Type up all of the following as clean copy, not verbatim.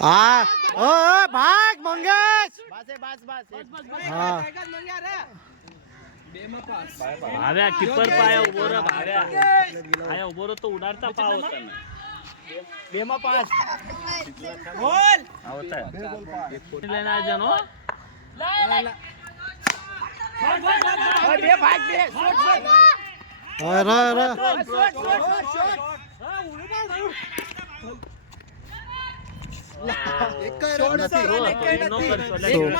હા ઓ ભાગ મંગેશ હા ભાવ્યા કીપર પાયા ઉભો રે ભાવ્યા આયા ઉભો રે તો ઉડાડતા પાવ તને 2 માં 5 બોલ આવતા એક ફૂટ લઈને આ જનો બે ભાગ બે શોટ અરે અરે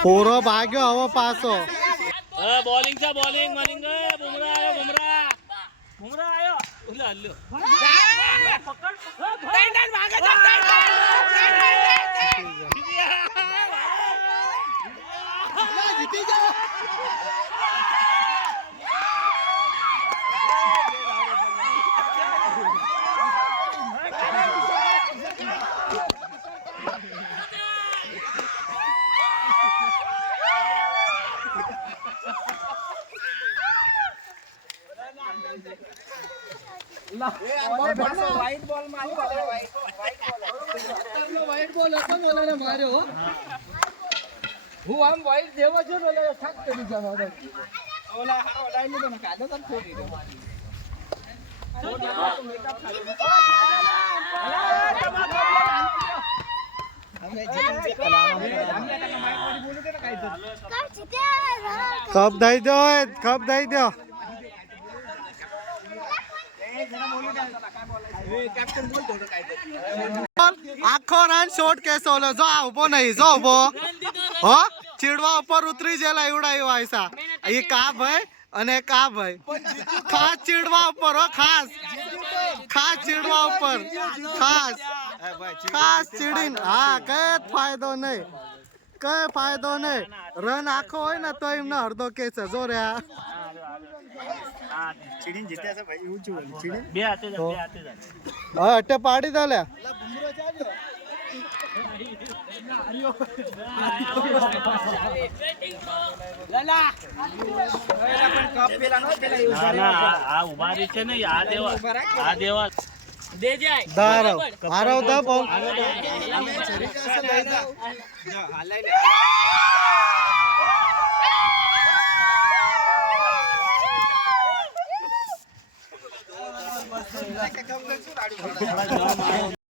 પૂરો ભાગ્યો હવે પાછો બોલિંગ છે બોલિંગ મલિંગ બુમરા આયો બુમરા આયો ઉલા લ્યો પકડ ટાઈટ ભાગે છે જીતી જાઓ વાઈટ બોલ હતો બોલને માર્યો હું આમ વાઈટ દેવો છો બોલે થાક કરી જાનો ઓલા ને તો કાઢો તો છોડી દે કપ દઈ દો કપ દઈ દો આખો રન શોટ કેસો લો જો આ ઉભો નહીં જો ઉભો હો ચીડવા ઉપર ઉતરી જેલા એવડાયો આયસા એ કા ભાઈ અને કા ભાઈ ખાસ ચીડવા ઉપર હો ખાસ ચીડવા ઉપર ખાસ ચીડીને હા કઈ ફાયદો નહીં રન આખો હોય ને તો એમને અડધો કેસ જો રે ચીડીને જીત્યા છે ભાઈ એવું છું ચીડીને બે હાથે હા અટે પાડી દે લે બુમરો ચાલ્યો આ ઉભા છે ને આ દેવા દે જાય દારો મારો દા બોલ